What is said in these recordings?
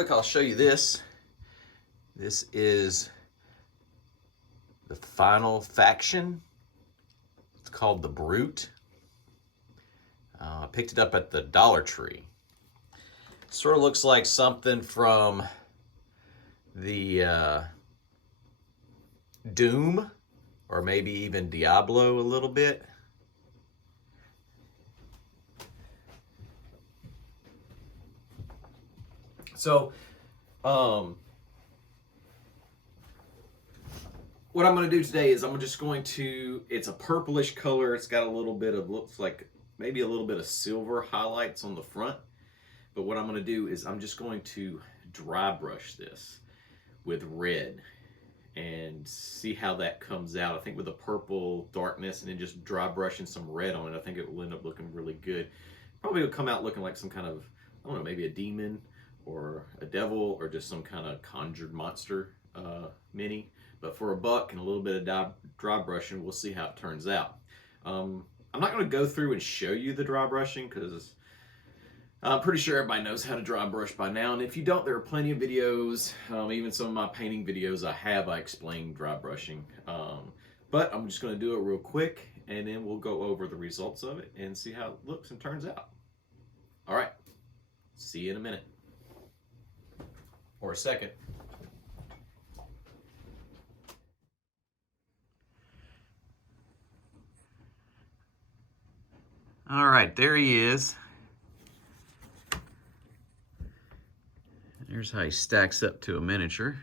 quick, I'll show you this. This is the final faction. It's called the Brute. I picked it up at the Dollar Tree. Sort of looks like something from the Doom, or maybe even Diablo a little bit. So, what I'm going to do today is I'm just going to, it's a purplish color. It's got a little bit of, looks like maybe a little bit of silver highlights on the front. But what I'm going to do is I'm just going to dry brush this with red and see how that comes out. I think with the purple darkness and then just dry brushing some red on it, I think it will end up looking really good. Probably will come out looking like some kind of, I don't know, maybe a demon or a devil or just some kind of conjured monster mini. But for $1 and a little bit of dry brushing, we'll see how it turns out. I'm not going to go through and show you the dry brushing because I'm pretty sure everybody knows how to dry brush by now. And if you don't, there are plenty of videos, even some of my painting videos I explain dry brushing. But I'm just going to do it real quick and then we'll go over the results of it and see how it looks and turns out. All right, see you in a minute. Or a second. All right, there he is. There's how he stacks up to a miniature.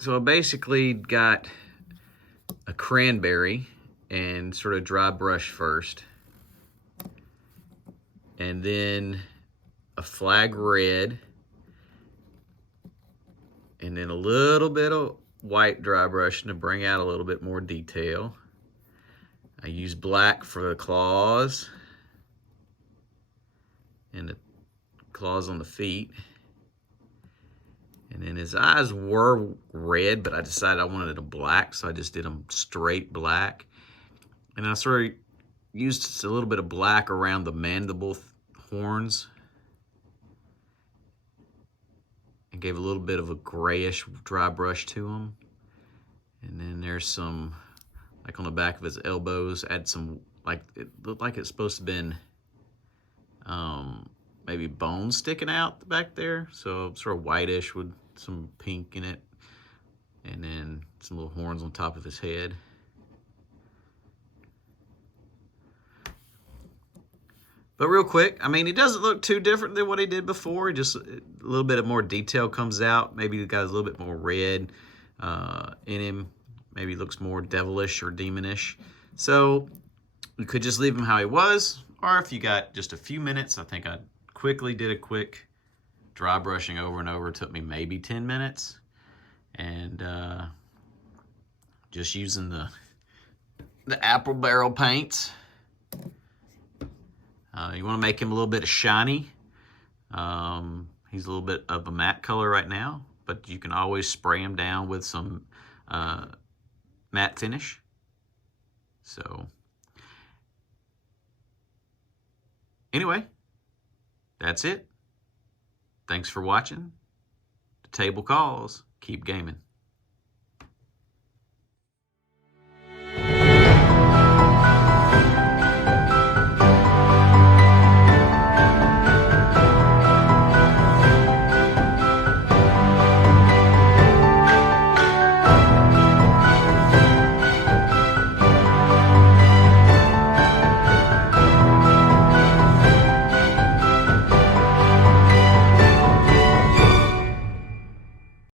So I basically got a cranberry and sort of dry brush first. And then a flag red. And then a little bit of white dry brushing to bring out a little bit more detail. I use black for the claws and the claws on the feet. And then his eyes were red, but I decided I wanted a black, so I just did them straight black. And I sort of used just a little bit of black around the mandible horns. And gave a little bit of a grayish dry brush to them. And then there's some, like on the back of his elbows, add some, like it looked like it's supposed to have been maybe bones sticking out the back there. So sort of whitish with some pink in it. And then some little horns on top of his head. But real quick, I mean, he doesn't look too different than what he did before. Just a little bit of more detail comes out. Maybe he got a little bit more red in him. Maybe he looks more devilish or demonish. So you could just leave him how he was. Or if you got just a few minutes, I think I quickly did a quick dry brushing over and over. It took me maybe 10 minutes. And just using the apple barrel paints. You want to make him a little bit shiny. He's a little bit of a matte color right now, but you can always spray him down with some matte finish. So anyway, that's it. Thanks for watching. The table calls. Keep gaming.